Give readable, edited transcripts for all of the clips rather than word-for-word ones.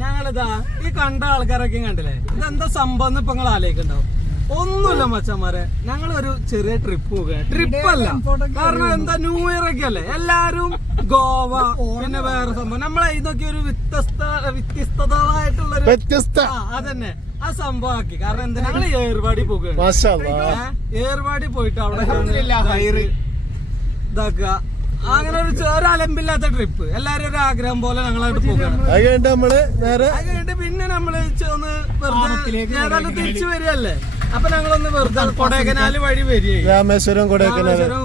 ഞങ്ങളിതാ ഈ കണ്ട ആൾക്കാരൊക്കെ കണ്ടില്ലേ, ഇതെന്താ സംഭവം ഇപ്പൊ നിങ്ങൾ ആലോചിക്കണ്ടാവും. ഒന്നുമില്ല മച്ചന്മാരെ, ഞങ്ങളൊരു ചെറിയ ട്രിപ്പ് പോകുക. ട്രിപ്പല്ല, കാരണം എന്താ ന്യൂ ഇയർ ഒക്കെ അല്ലേ, എല്ലാരും ഗോവ, പിന്നെ വേറെ സംഭവം നമ്മളെ ഇതൊക്കെ ഒരു വ്യത്യസ്തമായിട്ടുള്ളൊരു അതന്നെ ആ സംഭവം ആക്കി. കാരണം എന്താ, ഞങ്ങള് ഏർവാടി പോകുകയാണ്. ഏർവാടി പോയിട്ട് അവിടെ ഇതാക്കുക, അങ്ങനെ ഒരു അലമ്പില്ലാത്ത ട്രിപ്പ്. എല്ലാരും ഒരു ആഗ്രഹം പോലെ ഞങ്ങളായിട്ട് പോകുകയാണ്. പിന്നെ നമ്മള് ഒന്ന് വെറുതെ തിരിച്ചു വരികയല്ലേ, അപ്പൊ ഞങ്ങളൊന്ന് വെറുതെ കൊടൈക്കനാല് വഴി വരികയായി. രാമേശ്വരം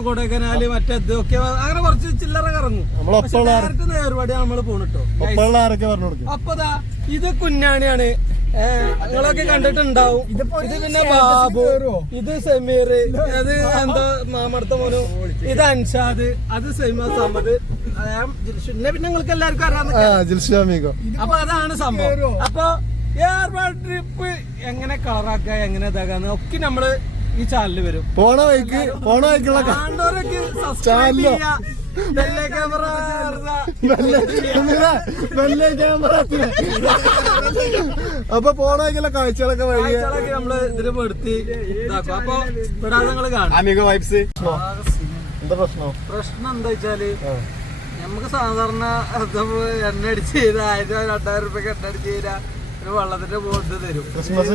കൊടൈക്കനാല് മറ്റേതൊക്കെ അങ്ങനെ കുറച്ച് ചില്ലറ കറങ്ങും. ഏർവാടി നമ്മള് പോണിട്ടോ. അപ്പതാ ഇത് കുഞ്ഞാണിയാണ്, നിങ്ങളൊക്കെ കണ്ടിട്ടുണ്ടാവും. ഇത് പിന്നെ ബാബു, ഇത് സമീർ, അത് എന്താ മാമടുത്ത മോനു, ഇത് അൻഷാദ്, അത് സൈമ സമദ്, പിന്നെ നിങ്ങൾക്ക് എല്ലാവർക്കും അറിയാം. അപ്പൊ അതാണ് സംഭവം. അപ്പൊ ഏർവാടി ട്രിപ്പ് എങ്ങനെ കളറാക്കുക, എങ്ങനെ ഇതാക്കാന്ന് ഒക്കെ നമ്മള് ഈ ചാനലിൽ വരും. പോണ വഴിക്കുള്ള കാണുന്നവരൊക്കെ സബ്സ്ക്രൈബ് ചെയ്യാ. അപ്പൊ പോണേക്കുള്ള കാഴ്ചകളൊക്കെ നമ്മള് ഇതില് പെടുത്തി ഇതാക്കും. അപ്പൊ പെടാതെ നിങ്ങള് കാണും. എന്താ പ്രശ്നം എന്താ വെച്ചാല്, നമുക്ക് സാധാരണ എണ്ണ അടിച്ച് ചെയ്ത 1000-2000 രൂപയ്ക്ക് എണ്ണ അടിച്ച് ചെയ്ത ഒരു വെള്ളത്തിന്റെ ബോട്ട് തരും. ക്രിസ്മസ്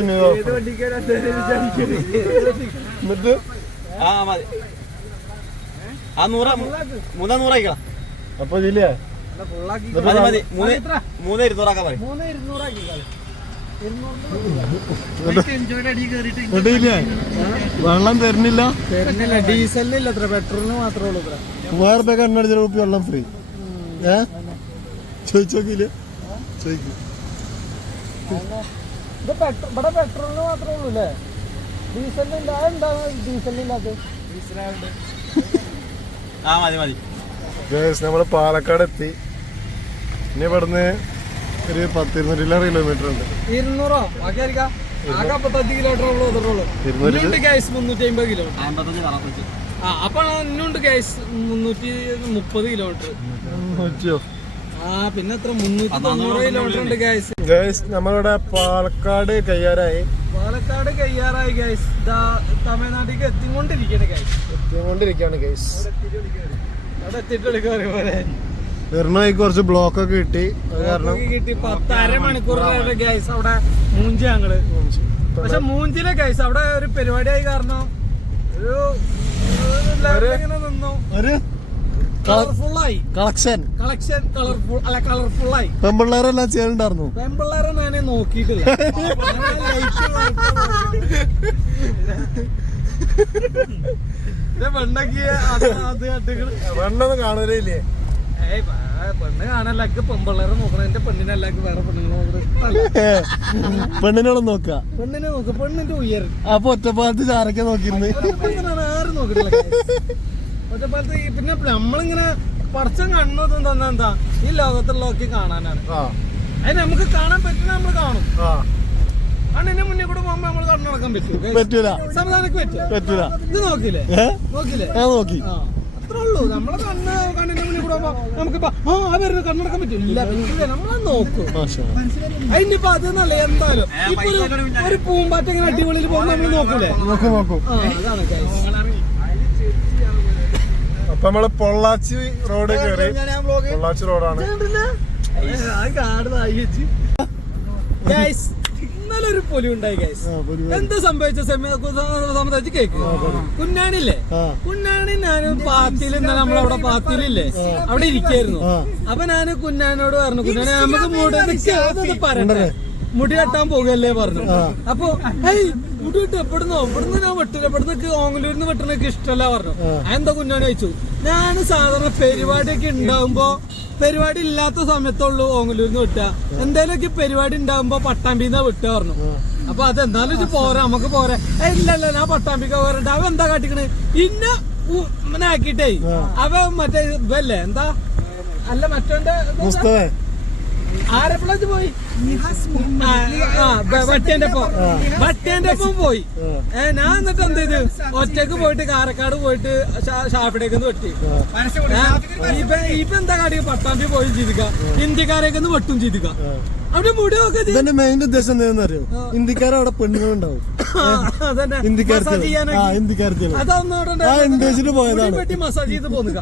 അപ്പൊ ഇതില്ലേ വെള്ളം തരുന്നില്ല, ഡീസലിനില്ല, പെട്രോളിന് മാത്രമേ ഉള്ളൂ. 3000 രൂപ എണ്ണടിച്ച രൂപ വെള്ളം ഫ്രീ. ചോദിച്ചോക്കില്ല, ചോദിക്കും. ഇവിടെ പെട്രോളിന് മാത്രമേ ഉള്ളൂ അല്ലേ, ഡീസലിനില്ല. എന്താണ് ഡീസലിനില്ലാത്ത? നമ്മള് പാലക്കാട് എത്തി. ഇനി ഇവിടുന്ന് ഒരു 10-200 കിലോമീറ്റർ ഉണ്ട്. 200 ആകെ 55 കിലോമീറ്റർ 350 കിലോമീറ്റർ. അപ്പൊ ഇന്നുണ്ട് ഗൈസ് 330 കിലോമീറ്റർ. പിന്നെ എത്ര 390 കിലോമീറ്റർ ഉണ്ട് ഗൈസ്. നമ്മളിവിടെ പാലക്കാട് കയ്യാറായി ഗൈസ്. തമിഴ്നാട്ടിലേക്ക് എത്തിക്കൊണ്ടിരിക്കുകയാണ് ഗൈസ്. അവിടെ എത്തിയിട്ട് നിർണ്ണയ്ക്ക് കുറച്ച് ബ്ലോക്ക് ഒക്കെ കിട്ടി. അത് കാരണം കിട്ടി 10 മണിക്കൂർ ഗൈസ് അവിടെ മൂഞ്ചി ഞങ്ങള്. പക്ഷെ മൂഞ്ചിലെ ഗൈസ് അവിടെ ഒരു പരിപാടിയായി കാരണം ഒരു കളർഫുള്ളായി. കളക്ഷൻ കളർഫുള്ളായി. പെമ്പിള്ളേരെല്ലാം ചെയ്യാനുണ്ടായിരുന്നു. പെമ്പിള്ളേരെ ഞാനേ നോക്കിയിട്ടില്ല. പെണ്ണൊന്നും കാണൂലേ ഇല്ലേ? പെണ്ണ് കാണല്ല, പെമ്പിള്ളേരെ നോക്കണം. എന്റെ പെണ്ണിനല്ല, വേറെ പെണ്ണിനോട് നോക്ക, പെണ്ണിനെ നോക്ക. പെണ്ണിന്റെ ഉയരം അപ്പൊ ഒറ്റപ്പാലത്ത് ചാരൊക്കെ നോക്കിയിരുന്നു. ആരും നോക്കിട്ടില്ല ഒറ്റപ്പാലത്ത്. പിന്നെ നമ്മളിങ്ങനെ പടച്ചം കണ്ണൊന്നും തന്നെ എന്താ ഈ ലോകത്തുള്ളതൊക്കെ കാണാനാണ്. അതിന് നമുക്ക് കാണാൻ പറ്റുന്ന നമ്മള് കാണും. കണ്ണിന്റെ മുന്നിൽ കൂടെ പോകുമ്പോ നമ്മള് കണ്ണടക്കാൻ പറ്റൂല. സമാധാനക്ക് പറ്റൂല. ഇത് നോക്കില്ലേ? നോക്കി. അത്രേ ഉള്ളൂ. നമ്മളെ കണ്ണിന്റെ മുന്നിൽ കൂടെ നമുക്കിപ്പോ വരുന്ന കണ്ണടക്കാൻ പറ്റില്ല. നമ്മളെ നോക്കും. അതിനിപ്പോ അതെന്നല്ല, എന്തായാലും ഇപ്പൊ ഒരു പൂമ്പാറ്റ ഇങ്ങനെ അടിപൊളിയിൽ പോകുമ്പോ നമ്മള് നോക്കൂലേ? നോക്കും. അതാണ്. അപ്പൊ നമ്മള് പൊള്ളാച്ചി റോഡ് കയറി. പൊള്ളാച്ചി റോഡാണ്. ഇന്നലെ ഒരു പൊലി ഉണ്ടായി ഗൈസ്. എന്താ സംഭവിച്ച സംബന്ധിച്ച് കേക്ക് കുഞ്ഞാണില്ലേ, കുഞ്ഞാണി ഞാനും പാത്തിയിൽ ഇന്നലെ നമ്മളവിടെ പാത്തിയിലില്ലേ അവിടെ ഇരിക്കായിരുന്നു. അപ്പൊ ഞാന് കുഞ്ഞാനോട് പറഞ്ഞു, കുഞ്ഞാനെ നമുക്ക് പറയണ്ടേ, മുടി വെട്ടാൻ പോകുകയല്ലേ പറഞ്ഞു. അപ്പൊ മുടി വെട്ട് ഇവിടുന്ന് ഞാൻ വെട്ടില്ല, ഇവിടുന്ന് ഓങ്ങലൂരിന്ന് വെട്ടണൊക്കെ ഇഷ്ടമല്ല പറഞ്ഞു. എന്താ കുഞ്ഞാണി ചോദിച്ചു. ഞാൻ സാധാരണ പരിപാടിയൊക്കെ ഉണ്ടാവുമ്പോ, പരിപാടി ഇല്ലാത്ത സമയത്തുള്ളൂ ഓങ്ങലൂരിന്ന് വിട്ടുക. എന്തായാലും പരിപാടി ഉണ്ടാവുമ്പോ പട്ടാമ്പിന്നാ വിട്ടുക പറഞ്ഞു. അപ്പൊ അതെന്തായാലും പോരാ, നമുക്ക് പോരാ. ഇല്ലല്ല, ഞാൻ പട്ടാമ്പിക്ക പോരണ്ട. അവ എന്താ കാട്ടിക്കണേ, ഇന്നെ ആക്കിട്ടേ അവ മറ്റേ ഇതല്ലേ എന്താ അല്ല മറ്റോന്റെ ആരെപ്പോഴാ പോയി ഭട്ടേന്റെ ഒപ്പം പോയി. ഞാൻ എന്നിട്ട് എന്ത് ചെയ്ത് ഒറ്റക്ക് പോയിട്ട് കാരക്കാട് പോയിട്ട് ഷാഫിടേക്ക് വെട്ടി. ഇപ്പൊ എന്താ കാട്ടി പട്ടാമ്പി പോയി ചെയ്തിക്ക, ഇന്ത്യക്കാരേക്ക് വെട്ടും ചെയ്തിക്ക. അവിടെ മുടി നോക്കി. ഇതിന്റെ മെയിൻ ഉദ്ദേശം എന്താണെന്ന് അറിയോ? ഇന്ത്യക്കാരെ അവിടെ പെണ്ണുങ്ങളുണ്ടാവും, അതൊന്നും പോയതാണ് മസാജ് ചെയ്ത് പോന്നുക.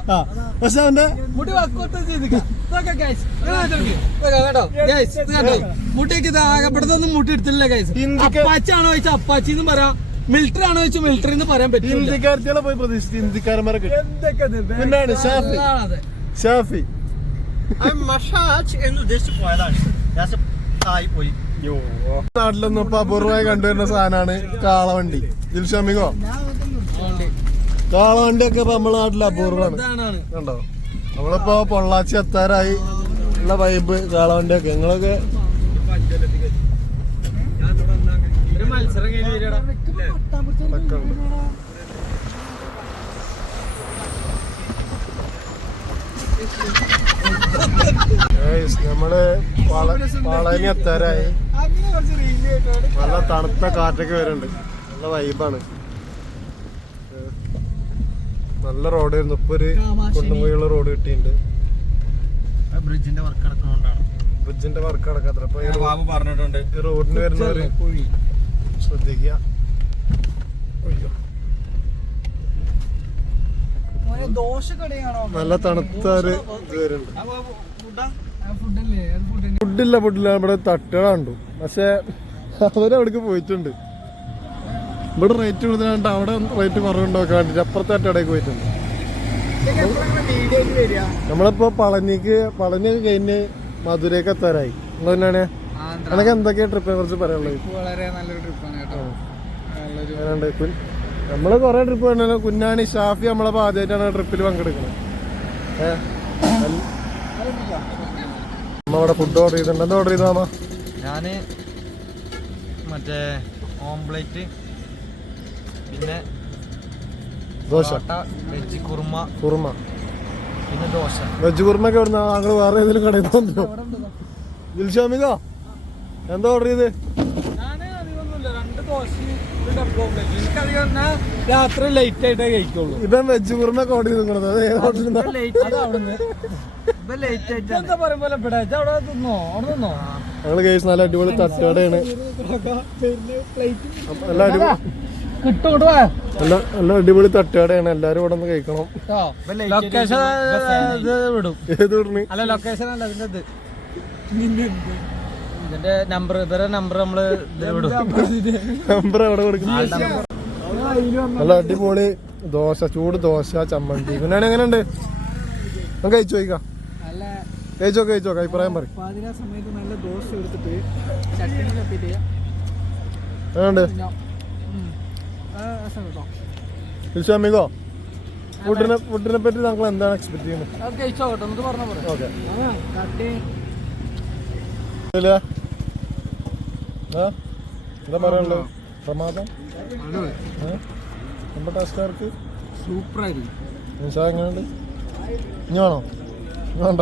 പക്ഷെ അവന്റെ മുടി വക്കോട്ട് ചെയ്തിക്ക. മുട്ടിക്ക് ആകപ്പെടുത്തൊന്നും മുട്ടി എടുത്തില്ല ഗൈസ്. അപ്പാച്ചാണോ ചോദിച്ചാൽ അപ്പാച്ചിന്ന് പറയാം, മിലിറ്ററി ആണോ ചോദിച്ചാൽ മിലിറ്ററി എന്ന് പറയാൻ പറ്റും. ഇന്ത്യക്കാരെ പോയി പ്രതീക്ഷിച്ചു ഇന്ത്യക്കാരന്മാരെ പിന്നാണ് ഷാഫി ഷാഫി എന്ന് ഉദ്ദേശിച്ച് പോയതാണ്. നാട്ടിലൊന്നും ഇപ്പൊ അപൂർവമായി കണ്ടുവരുന്ന സാധനമാണ് കാളവണ്ടി. ദിൽഷാമികോ കാളവണ്ടി ഒക്കെ ഇപ്പൊ നമ്മളെ നാട്ടിൽ അപൂർവമാണ്. കണ്ടോ, നമ്മളിപ്പോ പൊള്ളാച്ചി എത്താറായി ഉള്ള വൈബ് കാളവണ്ടി ഒക്കെ. നിങ്ങളൊക്കെ നമ്മള് പാളനി എത്താറായി. നല്ല തണുത്ത കാറ്റൊക്കെ വരുന്നുണ്ട്, നല്ല വൈബാണ്. നല്ല റോഡായിരുന്നു, ഇപ്പൊ ഒരു കുണ്ടുംകുഴിയുള്ള റോഡ് കിട്ടിയിട്ടുണ്ട്. ബ്രിഡ്ജിന്റെ വർക്ക് നടക്കുന്നതുകൊണ്ടാണ്. ബ്രിഡ്ജിന്റെ വർക്ക് നടക്കാത്ര. ബാബു പറഞ്ഞിട്ടുണ്ട് ഈ റോഡിന് വരുന്നവര് ശ്രദ്ധിക്കുക. നല്ല തണുത്ത ഒരു ഇത് വരുന്നുണ്ട്. ഫുഡില്ല ഇവിടെ തട്ടുകൾ കണ്ടു, പക്ഷെ അവരവിടേക്ക് പോയിട്ടുണ്ട്. ഇവിടെ റേറ്റ് കൂടുതലുണ്ട്, അവിടെ റേറ്റ് കുറവുണ്ടോക്കാൻ വേണ്ടിട്ട് അപ്പുറത്തെ തട്ടടേക്ക് പോയിട്ടുണ്ട്. നമ്മളിപ്പോ പളനിയൊക്കെ കഴിഞ്ഞ് മധുരയ്ക്ക് എത്താറായി. നിങ്ങളെന്നാണ് എനിക്ക് എന്തൊക്കെയാ ട്രിപ്പിനെ കുറിച്ച് പറയാനുള്ളത്? വളരെ നല്ലൊരു ട്രിപ്പാണ് കേട്ടോ. നമ്മള് കൊറേ ട്രിപ്പ് കണ്ടല്ലോ. കുഞ്ഞാണി ഷാഫി നമ്മളപ്പോ ആദ്യമായിട്ടാണ് ട്രിപ്പിൽ പങ്കെടുക്കുന്നത്. അമ്മ അവിടെ ഫുഡ് ഓർഡർ ചെയ്തിട്ടുണ്ട്. എന്താ ഓർഡർ ചെയ്താ? ഞാന് മറ്റേ ഓംപ്ലേറ്റ്, പിന്നെ ദോശ, വെജ് കുറുമ, പിന്നെ ദോശ. വെജ് കുറുമ ഒക്കെ എവിടുന്ന? ഞങ്ങള് വേറെ ഏതെങ്കിലും കടയിൽ തോന്നുന്നു. ദിൽഷാമികോ എന്താ ഓർഡർ ചെയ്ത്? രാത്രി ലേറ്റ് ആയിട്ടേ കഴിക്കുള്ളൂ. ഇപ്പം വെജ് കുറുമ ഒക്കെ ഓർഡർ ചെയ്തിട്ടുള്ളത് എന്താ പറയുമ്പോ അവിടെ തിന്നോ, അവിടെ തിന്നോ? ഞങ്ങള് കഴിച്ച് നല്ല അടിപൊളി തട്ടുകടയാണ്. നല്ല അടിപൊളി തട്ടുകടയാണ്. എല്ലാരും ഇവിടെ ഒന്ന് കഴിക്കണം. ലൊക്കേഷൻ വിടും. ഏത് വിടണി? അല്ല ലൊക്കേഷൻ അല്ല, അതിന്റെ ഇതിന്റെ നമ്പർ, ഇവരെ നമ്പർ നമ്മള് നമ്പർ എവിടെ കൊടുക്കും? നല്ല അടിപൊളി ദോശ, ചൂട് ദോശ, ചമ്മന്തി. പിന്നെ എങ്ങനെയുണ്ട്? നമുക്ക് കഴിച്ചു ചോദിക്കാം. കഴിച്ചോ അഭിപ്രായം പറയും. എങ്ങനെയുണ്ട് ദിൽഷാമികോ? ഫുഡിനെ പറ്റി താങ്കൾ എന്താണ് എക്സ്പെക്ട് ചെയ്യുന്നത്? ഓക്കെ, എന്താ പറയാനുള്ളത്? പ്രമാദം നമ്മുടെ ടാസ്കാർക്ക് സൂപ്പറായിരിക്കും. എങ്ങനെയുണ്ട്? ഇനി വേണോ? വേണ്ട.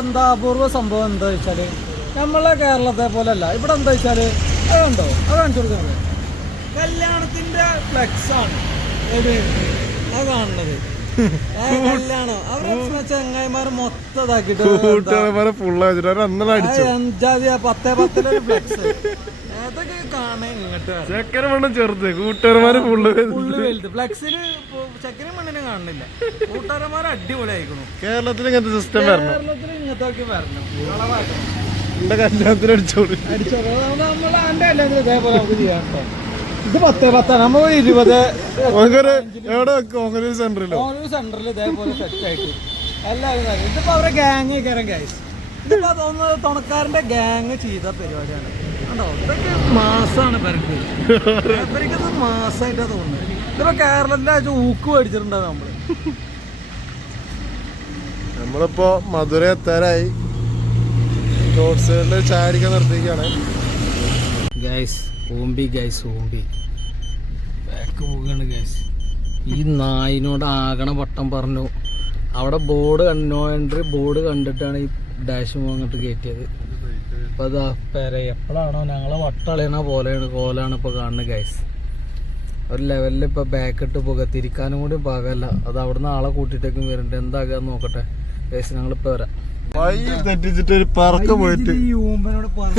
എന്താ അപൂർവ സംഭവം എന്താ വെച്ചാല്, നമ്മളെ കേരളത്തെ പോലെ അല്ല. ഇവിടെ എന്താ വെച്ചാല് അതുണ്ടോ, അത് കാണിച്ചു കൊടുക്കുന്നത് കല്യാണത്തിന്റെ ഫ്ലെക്സ് ആണ്. അത് കാണുന്നത് കല്യാണം അവരെ ചങ്ങായിമാര് മൊത്തം ഇതാക്കിട്ട് 10 ഫ്ലെക്സ് അതൊക്കെ കാണാൻ ഇങ്ങോട്ട് ചെറുത് കൂട്ടുകാരന്മാര് ഫ്ലെക്സില് ചെക്കനും മണ്ണിനും കാണുന്നില്ല. കൂട്ടുകാരന്മാര് അടിപൊളി ആയിക്കണു. കേരളത്തിൽ ഇങ്ങനത്തെ സിസ്റ്റം വരണം. കേരളത്തിൽ ഇങ്ങനത്തെ വരണം. എന്റെ കല്യാണത്തിന് അടിച്ചോളൂ. നമ്മൾ എന്റെ കല്യാണത്തിന് ഇതേപോലെ നമുക്ക് ചെയ്യാം കേട്ടോ. ഇത് 10 നമ്മൾ 20 സെന്ററിൽ ഇതേപോലെ സെറ്റ് ആയിട്ട് എല്ലാവരും. ഇതിപ്പോ അവരുടെ ഗ്യാങ് കയറാൻ ഗൈസ്. ഇതിപ്പോ തോന്നുന്നത് തുണക്കാരന്റെ ഗ്യാങ് ചെയ്ത പരിപാടിയാണ്. കണ്ടോ, ഇതൊക്കെ മാസാണ് പേർക്ക്. ഇവർക്കത് മാസമായിട്ടാ തോന്നുന്നത്. ഇതിപ്പോ കേരളത്തിലെ ഊക്ക് മേടിച്ചിട്ടുണ്ടാവും നമ്മളിപ്പോ മധുര എത്താറായി. റോഡ് സൈഡിൽ ചായ അടിക്കാൻ നിർത്തിയിരിക്കുകയാണ്. ഗൈസ്. ഓമ്പി ഉള്ളിലേക്ക് പോവുകയാണ് ഗൈസ്. ഈ നായിനോട് ആകണ വട്ടം പറഞ്ഞു. അവിടെ ബോർഡ് നോ എൻട്രി ബോർഡ് കണ്ടിട്ടാണ് ഈ ഡാഷ് അങ്ങോട്ട് കയറ്റിയത്. അപ്പോൾ അതാ പേരെ എപ്പോഴാണോ ഞങ്ങളെ വട്ടളയണ പോലെയാണ് കോലാണ് ഇപ്പോൾ കാണുന്നത് ഗൈസ്. ഒരു ലെവലിൽ ഇപ്പോൾ ബാക്കിട്ട് പോകുക, തിരിക്കാനും കൂടി പാകമല്ല. അത് അവിടുന്ന് ആളെ കൂട്ടിയിട്ടേക്കും വരുന്നുണ്ട്. എന്താകാന്ന് നോക്കട്ടെ ഗൈസ്, ഞങ്ങളിപ്പോൾ വരാം. തെറ്റിച്ചിട്ട് ഒരു പറക്ക പോയിട്ട്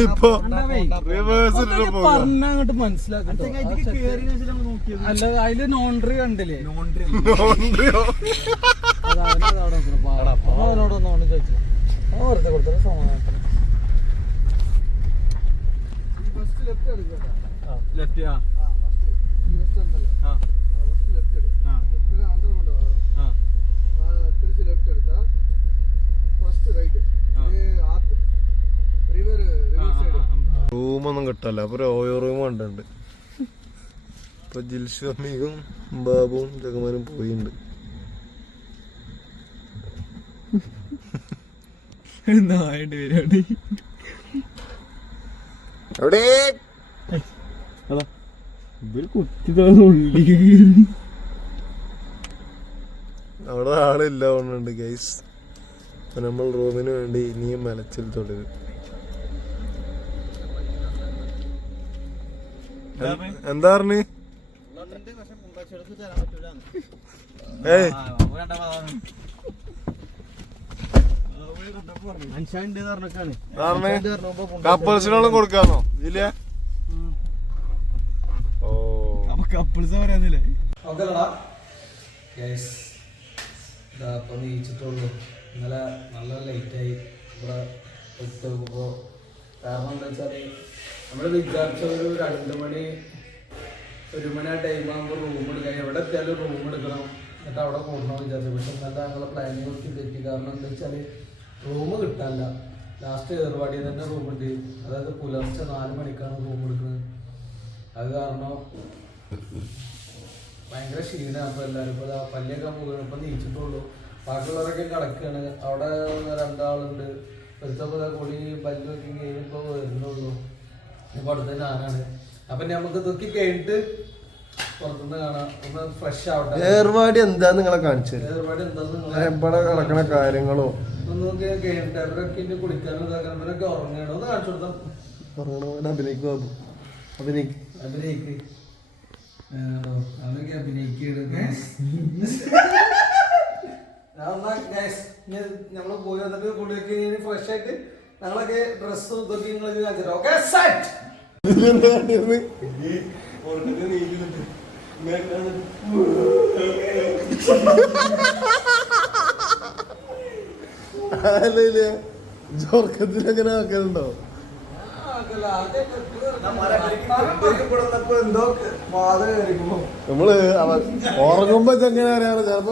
ഇപ്പൊ പറഞ്ഞങ്ങോട്ട് മനസ്സിലാക്കട്ടെ. അല്ല അതില് നോൺട്രി കണ്ടില്ലേ? അവനോടൊന്നും ചോദിച്ചു വെറുതെ കൊടുത്തത് സമാധാനം. റൂമൊന്നും കിട്ടല്ല. അപ്പൊ ഓയോ റൂം കണ്ടുണ്ട്. ഇപ്പൊ ജിൽഷമീകും ബാബുവും ജഗമാനും പോയിണ്ട്. അവിടെ ആളില്ല തോന്നുന്നുണ്ട് ഗൈസ്. അപ്പൊ നമ്മൾ റൂമിന് വേണ്ടി ഇനിയും മലച്ചിൽ തുടരും. എന്താ പറഞ്ഞു? കപ്പിൾസിനോളം കൊടുക്കാന്നോ ഇല്ല? ഓ കപ്പിൾസ് പറയാന്നില്ലേ? ഇപ്പം നീച്ചിട്ടുള്ളൂ. ഇന്നലെ നല്ല ലേറ്റായി ഇവിടെ എത്തുമ്പോൾ. കാരണം എന്താ വെച്ചാൽ നമ്മൾ വിചാരിച്ച ഒരു 2 മണി 1 മണി ആ ടൈം ആകുമ്പോൾ റൂം എടുക്കാൻ, എവിടെ എത്തിയാലും റൂം എടുക്കണം, എന്നിട്ട് അവിടെ കൂടണമെന്ന് വിചാരിച്ചു. പക്ഷെ ഇന്നത്തെ ഞങ്ങളെ പ്ലാനിങ് ഒക്കെ തെറ്റി. കാരണം എന്താ വെച്ചാൽ റൂം കിട്ടാനില്ല. ലാസ്റ്റ് ഏർവാടിയിൽ തന്നെ റൂമുണ്ട്. അതായത് പുലർച്ചെ 4 മണിക്കാണ് റൂം എടുക്കുന്നത്. അത് കാരണം ഭയങ്കര ക്ഷീണമാണ്. അപ്പോൾ എല്ലാവരും ഇപ്പോൾ പല്ലിയൊക്കെ പോകുകയാണ്. ഇപ്പം നീച്ചിട്ടുള്ളൂ. ബാക്കിയുള്ളവരൊക്കെ കിടക്കുകയാണ്. അവിടെ 2 ആളുണ്ട്. ഒരുത്തപ്പോൾ കുളി പല്ല് വെക്കി കഴിഞ്ഞപ്പോൾ വരുന്നുള്ളൂ. ഇപ്പോൾ അടുത്ത് ഞാനാണ്. അപ്പം നമുക്ക് ഇതൊക്കെ കഴിഞ്ഞിട്ട് പുറത്തുനിന്ന് കാണാം. ഒന്ന് ഫ്രഷ് ആവട്ടെ. ഏർവാടി എന്താന്ന് നിങ്ങളെ കാണിച്ചു. ഏർവാടി എന്താന്ന് എവിടെ നടക്കണ കാര്യങ്ങളോ ഒന്നൊക്കെ കഴിഞ്ഞിട്ട് അവരൊക്കെ ഇനി കുളിക്കാനും ഇതാക്കാനും ഇവരൊക്കെ ഉറങ്ങണം. ഒന്ന് കാണിച്ചു കൊടുത്താൽ അഭിനയിക്കും ബാബു. അഭിനയിക്ക് അഭിനയിക്ക് അതൊക്കെ അഭിനയിക്കുക. നമ്മള് പോയി വന്നിട്ട് കൂടിയൊക്കെ ഫ്രഷ് ആയിട്ട് ഞങ്ങളൊക്കെ ഡ്രസ്സും ഇതൊക്കെ നിങ്ങൾക്ക് കാണിച്ചിട്ട് ഓക്കെ സെറ്റ്. ജോർക്കത്തിനെങ്ങനെ ആക്കലുണ്ടോ? നമ്മള് ഉറങ്ങുമ്പോ എങ്ങനെ അറിയാറ്? ചിലപ്പോ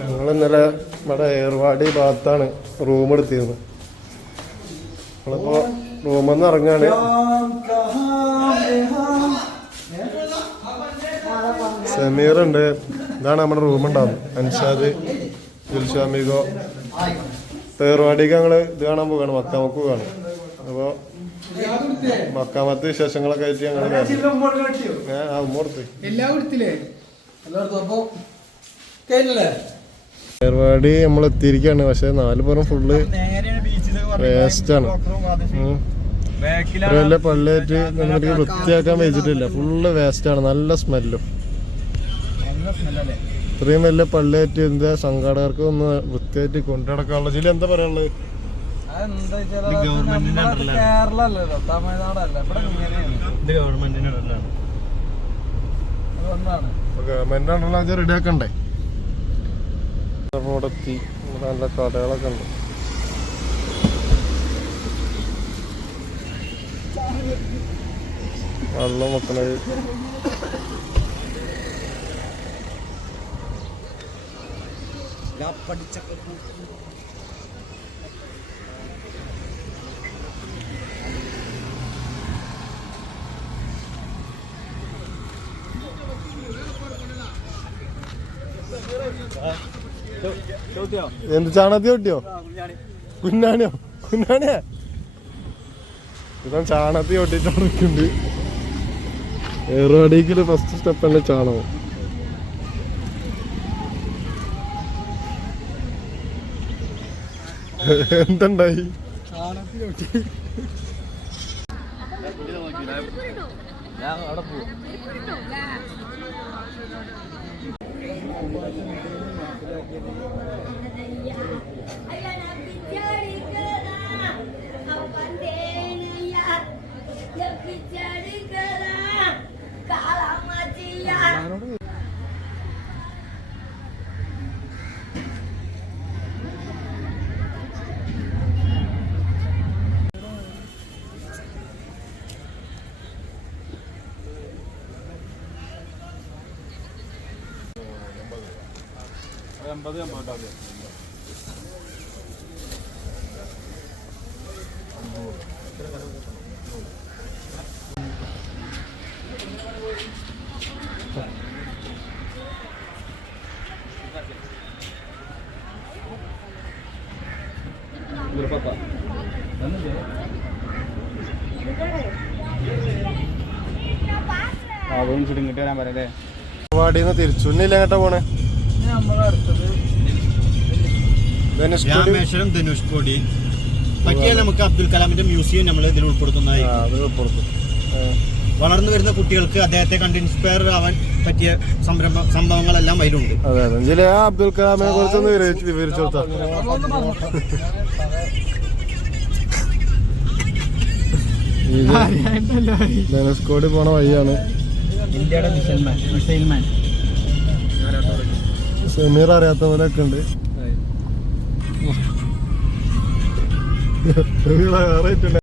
ഞങ്ങളിന്നലെ ഇവിടെ ഏർവാടി ഭാഗത്താണ് റൂം എടുത്തിരുന്നത്. നമ്മളിപ്പോ റൂമെന്ന് ഇറങ്ങാണ്. സമീർ ഉണ്ട്. ഇതാണ് നമ്മുടെ റൂം ഉണ്ടാവും. അൻഷാദ്, ജുൽഷാമിഗോ. ഏർവാടിക്ക് ഞങ്ങള് ഇത് കാണാൻ പോവാണ്, മക്കാമക്ക് പോവാണ്. അപ്പൊ മക്കാമത്തെ വിശേഷങ്ങളൊക്കെ ആയിട്ട് ഞങ്ങള് ഏർവാടി നമ്മൾ എത്തിയിരിക്കാണ്. പക്ഷെ 4 പുറം ഫുള്ള് വേസ്റ്റാണ്. വല്ല പള്ളിയായിട്ട് നമുക്ക് വൃത്തിയാക്കാൻ വെച്ചിട്ടില്ല. ഫുള്ള് വേസ്റ്റാണ്. നല്ല സ്മെല്ലും. ഇത്രയും വലിയ പള്ളിയായിട്ട് എന്താ സംഘാടകർക്ക് ഒന്ന് വൃത്തിയായിട്ട് കൊണ്ടുനടക്കാനുള്ള ജില്ല എന്താ പറയാനുള്ളത്? ഗവൺമെന്റിന്റെ അണ്ടറിലാണ് റെഡി ആക്കണ്ടേ? ഇവിടെ എത്തി. നല്ല കടകളൊക്കെ ഉണ്ട്. വെള്ളം വെക്കണത് എന്ത് ചാണകത്തി ഒട്ടിയോ? കുഞ്ഞാണിയോ? കുഞ്ഞാണിയാ? ഇതാ ചാണകത്തി ഒട്ടിട്ടുണ്ട്. ഏറുവാടിക്കല് ഫസ്റ്റ് സ്റ്റെപ്പ് തന്നെ ചാണകം. എന്തുണ്ടായി? അവിടെ പോകും. ഇങ്ങോട്ട് വരാൻ പറയല്ലേ? വാടിന്ന് തിരിച്ചുണ്ണില്ല എങ്ങോട്ടാ പോണേ? രാമേശ്വരം ധനുഷ്കോടി പറ്റിയാൽ നമുക്ക് അബ്ദുൽ കലാമിന്റെ മ്യൂസിയം നമ്മൾ ഇതിൽ ഉൾപ്പെടുത്തുന്നതായി. വളർന്നു വരുന്ന കുട്ടികൾക്ക് അദ്ദേഹത്തെ കണ്ട് ഇൻസ്പയർ ആവാൻ പറ്റിയ സംഭവങ്ങളെല്ലാം അതിലുണ്ട്. അതെ, അബ്ദുൽ കലാമിനെ കുറിച്ചൊന്ന് വിവരിച്ചു കൊടുത്താ. ധനുഷ്കോടി പോണ വഴിയാണ്. ഇന്ത്യയുടെ മിസൈൽമാൻ സമീർ അറിയാത്തവരൊക്കെ ഉണ്ട്.